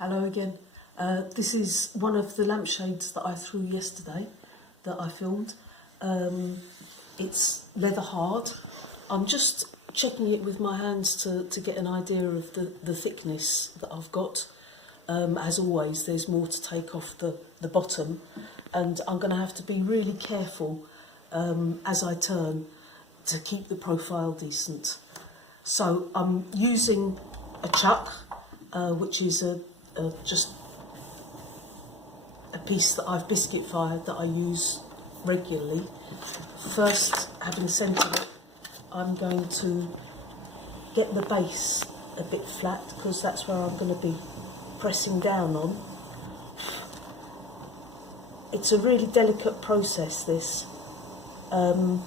Hello again. This is one of the lampshades that I threw yesterday that I filmed. It's leather hard. I'm just checking it with my hands to get an idea of the thickness that I've got. As always, there's more to take off the bottom, and I'm going to have to be really careful as I turn to keep the profile decent. So I'm using a chuck, which is just a piece that I've biscuit fired that I use regularly. First, having centred it, I'm going to get the base a bit flat because that's where I'm going to be pressing down on. It's a really delicate process, this. The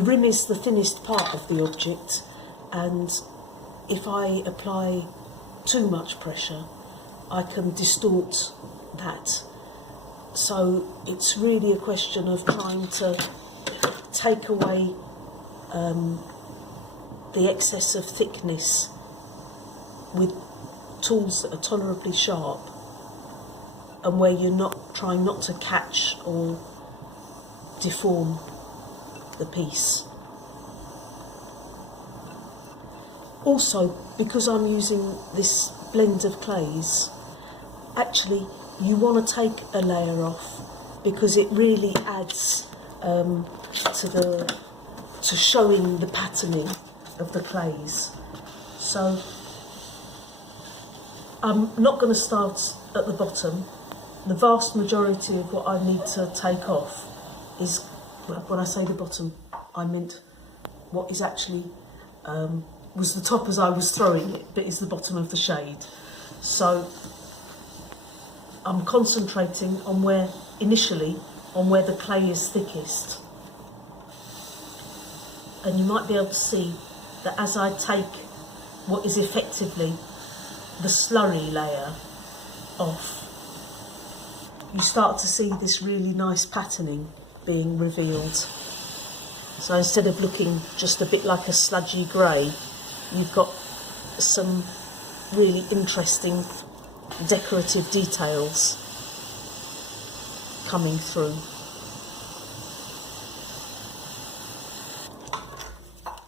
rim is the thinnest part of the object, and if I apply too much pressure, I can distort that. So it's really a question of trying to take away the excess of thickness with tools that are tolerably sharp, and where you're not trying not to catch or deform the piece. Also, because I'm using this blend of clays, actually you want to take a layer off because it really adds to showing the patterning of the clays. So I'm not going to start at the bottom. The vast majority of what I need to take off is, when I say the bottom, I meant what is actually was the top as I was throwing it, but is the bottom of the shade. So I'm concentrating on where the clay is thickest. And you might be able to see that as I take what is effectively the slurry layer off, you start to see this really nice patterning being revealed. So instead of looking just a bit like a sludgy grey, you've got some really interesting decorative details coming through.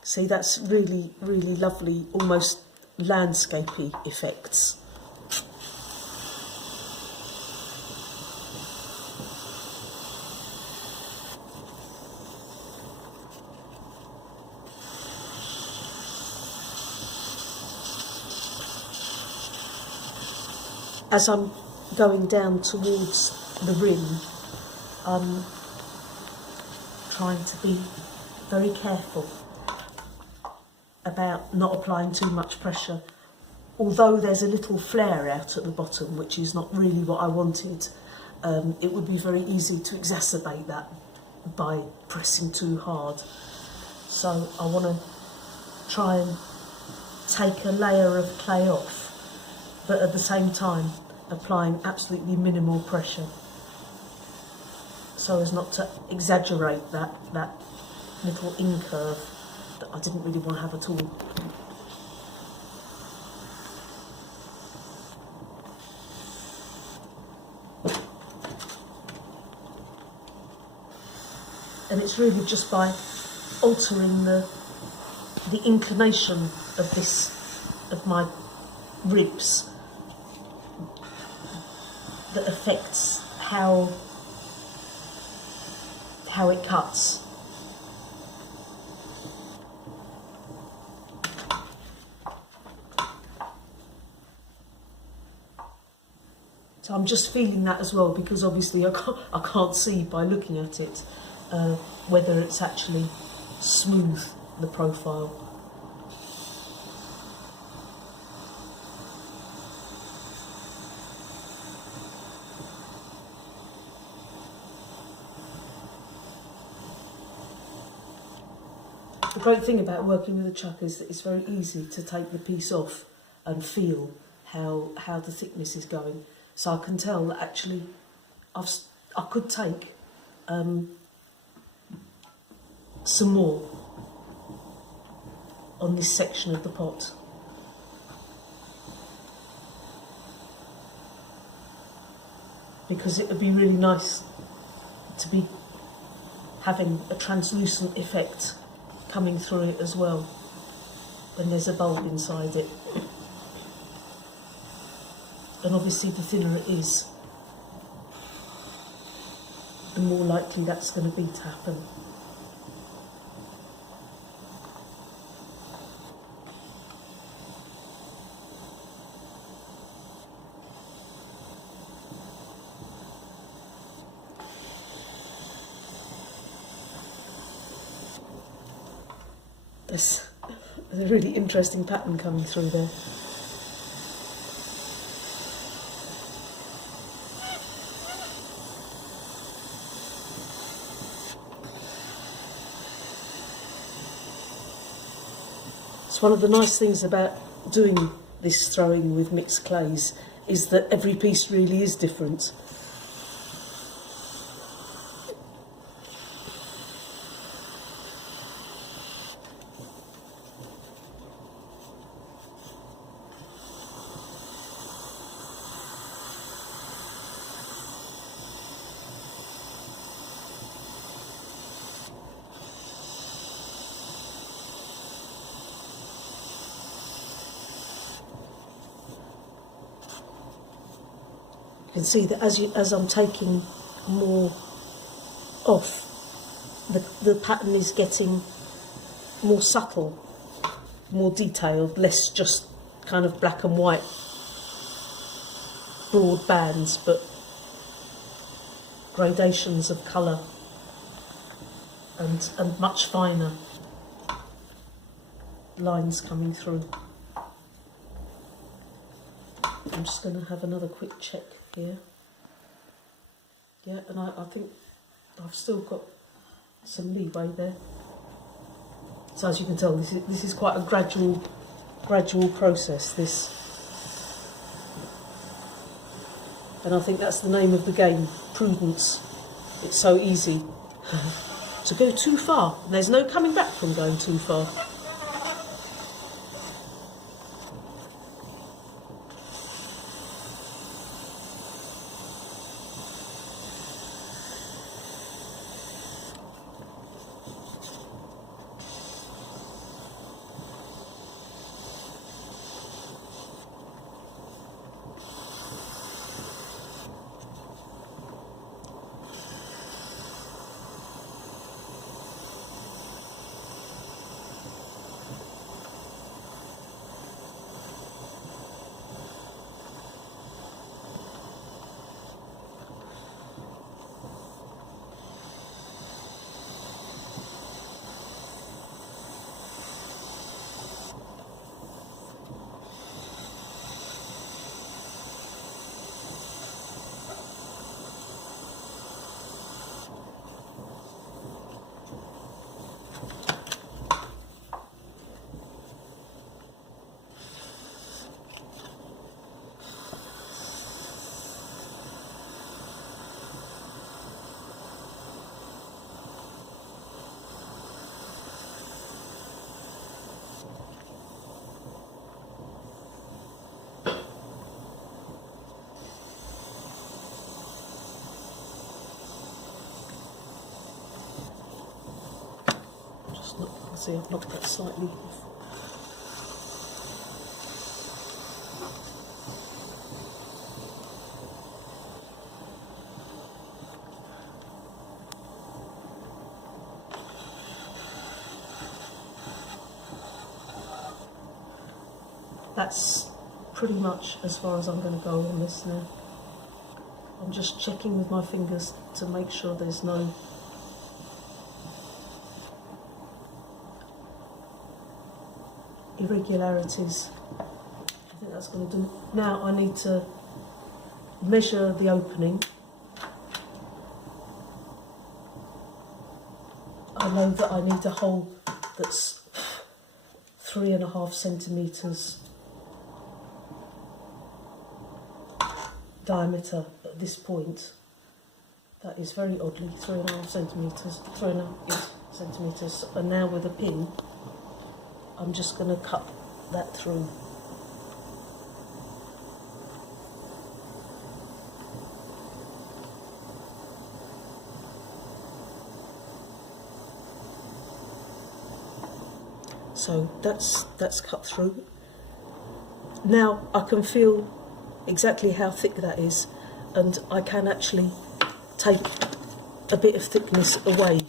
See, that's really, really lovely, almost landscapey effects. As I'm going down towards the rim, I'm trying to be very careful about not applying too much pressure. Although there's a little flare out at the bottom, which is not really what I wanted, it would be very easy to exacerbate that by pressing too hard. So I want to try and take a layer of clay off, but at the same time applying absolutely minimal pressure, so as not to exaggerate that little incurve that I didn't really want to have at all. And it's really just by altering the inclination of my ribs that affects how it cuts. So I'm just feeling that as well, because obviously I can't see by looking at it whether it's actually smooth, the profile. The great thing about working with a chuck is that it's very easy to take the piece off and feel how the thickness is going. So I can tell that actually I could take some more on this section of the pot. because it would be really nice to be having a translucent effect coming through it as well when there's a bulb inside it. And obviously the thinner it is, the more likely that's going to be to happen. There's a really interesting pattern coming through there. It's one of the nice things about doing this throwing with mixed clays is that every piece really is different. You can see that as I'm taking more off, the pattern is getting more subtle, more detailed, less just kind of black and white broad bands, but gradations of colour and much finer lines coming through. I'm just going to have another quick check here. Yeah, and I think I've still got some leeway there. So as you can tell, this is quite a gradual process, this. And I think that's the name of the game, prudence. It's so easy to go too far. There's no coming back from going too far. See, I've knocked that slightly off. That's pretty much as far as I'm going to go on this now. I'm just checking with my fingers to make sure there's no irregularities. I think that's going to do. Now I need to measure the opening. I know that I need a hole that's 3.5 centimetres diameter at this point. That is very oddly 3.5 centimetres, 3.5 centimetres. And now with a pin, I'm just going to cut that through. So that's cut through. Now I can feel exactly how thick that is, and I can actually take a bit of thickness away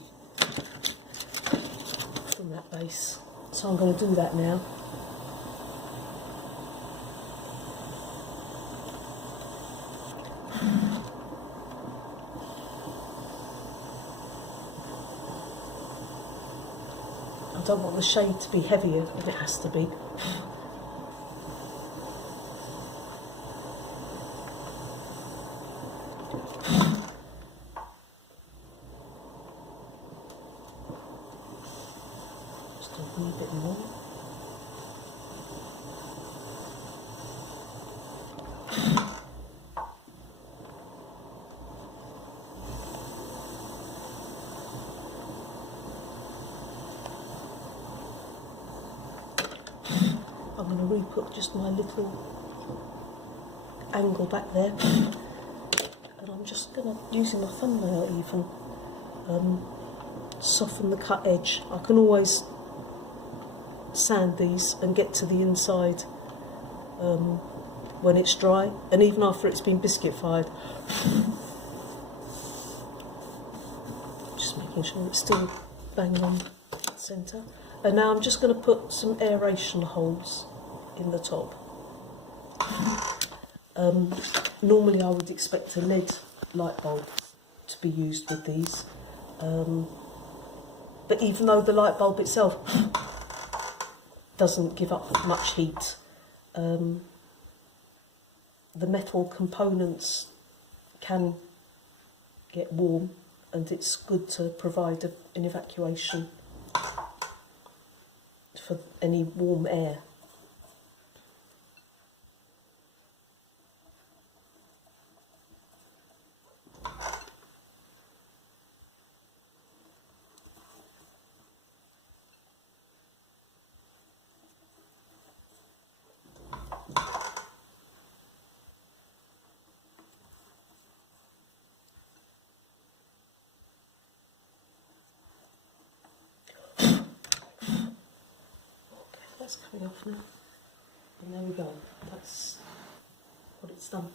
from that base. So I'm going to do that now. I don't want the shade to be heavier than it has to be. Just a wee bit more. I'm going to re-put just my little angle back there, and I'm just going to, using my thumbnail even, soften the cut edge. I can always sand these and get to the inside when it's dry, and even after it's been biscuit fired. Just making sure it's still bang on centre. And now I'm just going to put some aeration holes in the top. Normally I would expect a LED light bulb to be used with these, but even though the light bulb itself doesn't give up much heat, the metal components can get warm, and it's good to provide an evacuation for any warm air. That's coming off now, and there we go, that's what it's done.